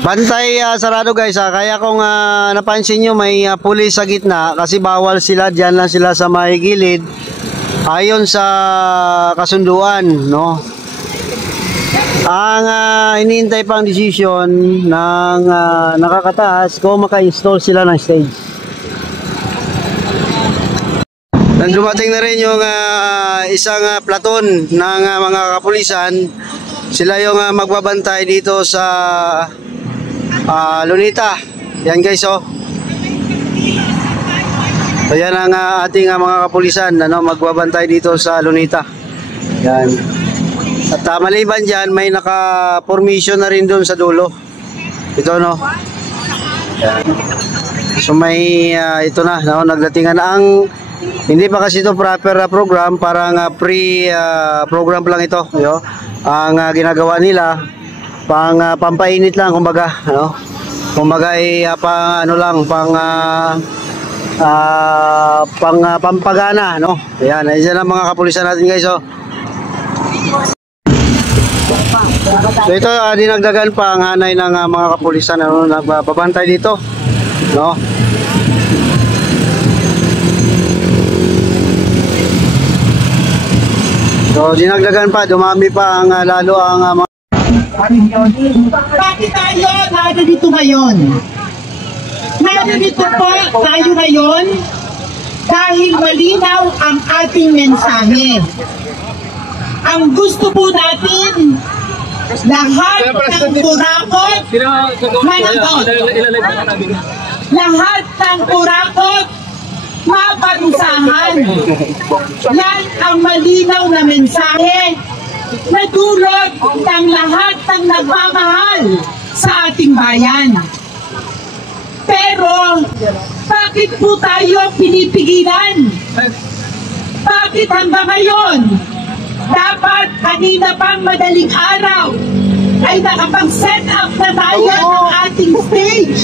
Bantay sarado guys kaya kung napansin nyo may pulis sa gitna kasi bawal sila, dyan lang sila sa may gilid ayon sa kasunduan, no? Ang hinihintay pang desisyon ng nakakataas kung maka-install sila ng stage. Dan dumating na rin yung isang platon ng mga kapulisan. Sila yung magbabantay dito sa Lunita. Yan guys, oh. So yan ang ating mga kapulisan, ano, magbabantay dito sa Lunita. Yan. At maliban dyan, may naka-formation na rin doon sa dulo. Ito, no. Yan. So may ito na, no, nagdatingan na ang hindi pa kasi ito proper program, parang pre-program lang ito, yo. Ang ginagawa nila pampainit lang kumbaga, ano? Kumbaga ano lang pampagana, no? Ayan, ayan ang mga kapulisan natin guys, oh. So ito dinagdagan pa ang hanay ng mga kapulisan, ano, nagbabantay dito, no? So dinagdagan pa, dumami pa ang lalo ang mga bakit tayo narito ngayon? Narito po tayo ngayon dahil malinaw ang ating mensahe. Ang gusto po natin, lahat ng kurakot managot. Lahat ng kurakot maparusahan. Yan ang malinaw na mensahe na dulot ng lahat ng nagmamahal sa ating bayan. Pero, bakit po tayo pinipigilan? Bakit hanggang ngayon? Dapat kanina pang madaling araw ay nakapag-set up na tayo ng ating stage.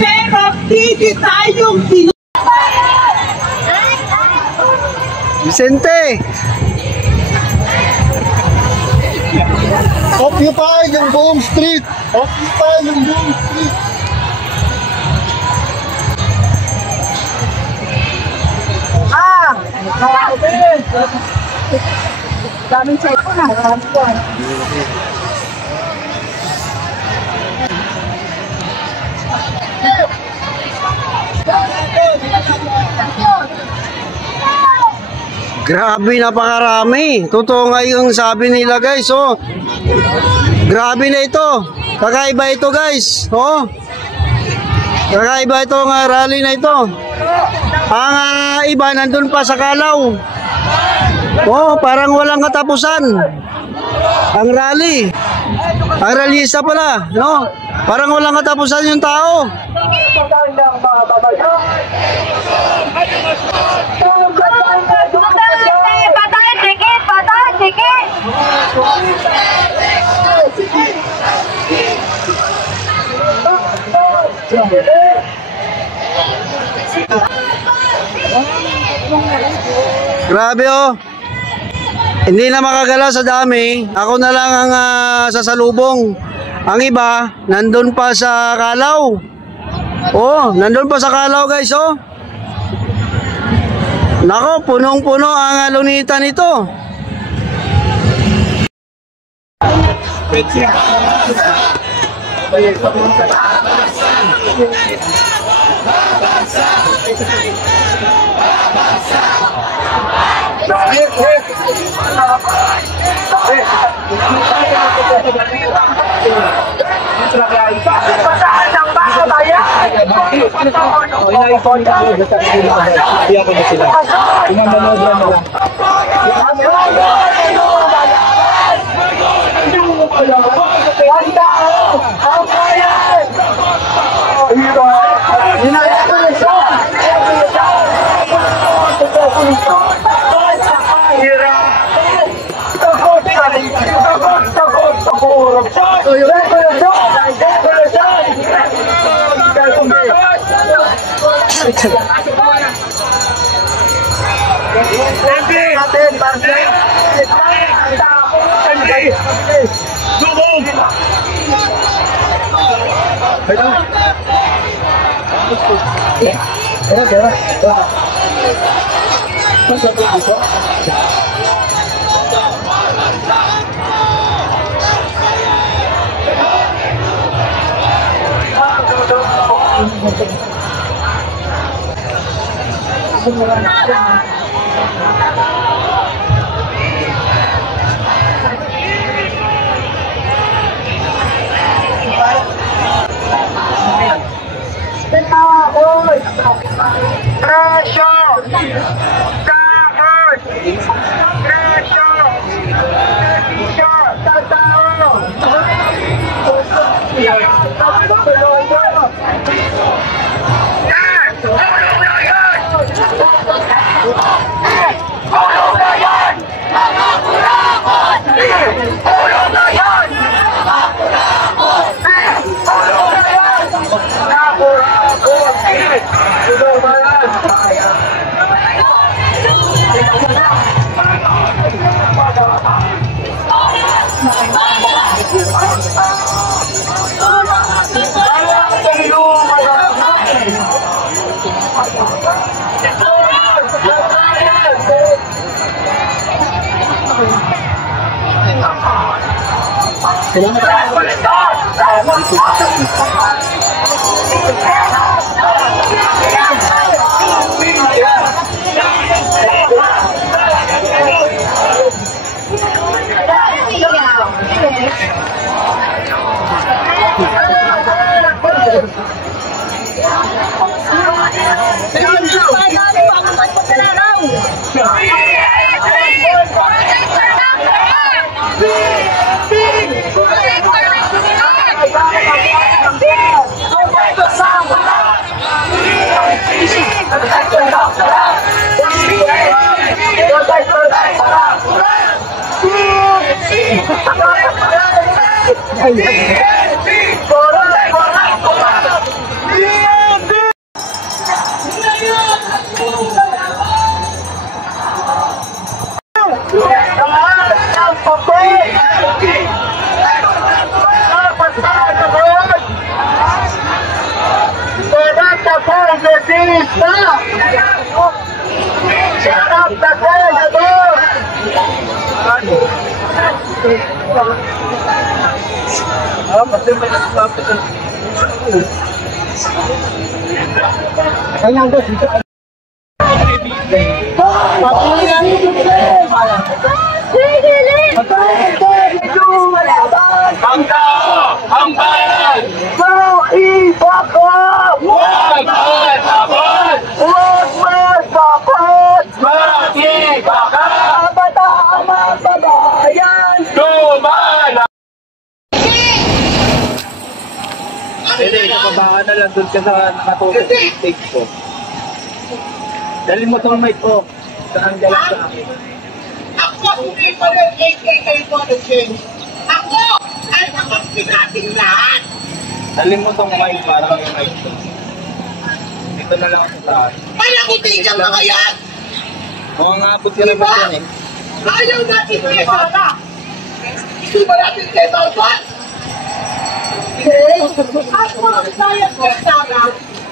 Pero hindi tayong Vicente! Occupy yung buong street! Occupy yung buong street! daming cellphone na. Grabe, napakarami. Totoo nga yung sabi nila guys, oh. Grabe na ito. Kakaiba ito guys, oh. Kakaiba itong rally na ito. Ang iba nandun pa sa Kalaw. Oh, parang walang katapusan. Ang rally. Ang rallyista pala, no? Parang walang katapusan yung tao. Grabe, oh. Hindi na makagala sa dami. Ako na lang ang sasalubong. Ang iba nandun pa sa Kalaw. Oh, nandun pa sa Kalaw guys, oh. Nako, punong-puno ang Lunita nito. Hindi, kapabaka na lang doon ka sa nakatutok sa stage ko. Dalhin mo itong mic ko. Saan galang sa akin? Ako hindi pa rin AKA Monochin. Ako ay nakampi natin lahat. Dalhin mo itong mic para may mic ko. Dito na lang ako sa taas. Palakutin ka mga yan. Mukhang abot ka naman yan eh. Ayaw natin kaya sana. Hindi ba natin kaya talpas? At mga sayang kaya sana,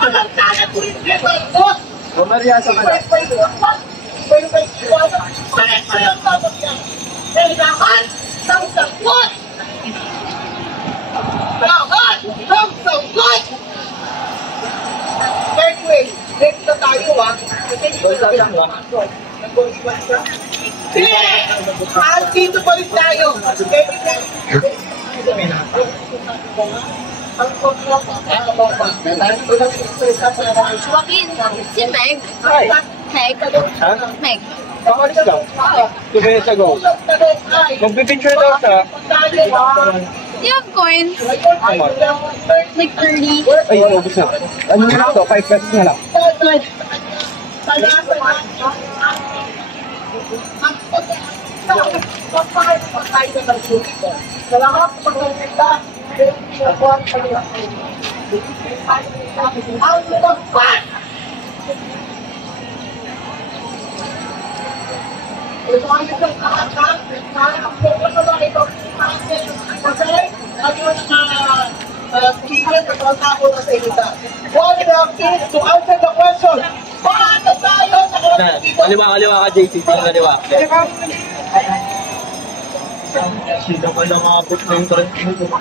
hanggang sana ko rin kaya talpas. Bumariyasa ka na. Pare-parehang tapos yan. Kailangan ng sagot! Lahat ng sagot! Anyway, next na tayo ha. Dito pa rin tayo. Joaquin, si Meg. Hi. Meg. Ha? Meg. Pakalis lang. 2 minutes ago. Magpipicture daw siya. You have coins? Like 30. Ay, ubus na. Ano na lang to? 5 pesos na lang. Secret ako na salita. One is to answer the question. Paano tayo nakarating dito? Kaliwa ka, JC. Kaliwa. Sino ka lang abot na yung 30 minutes?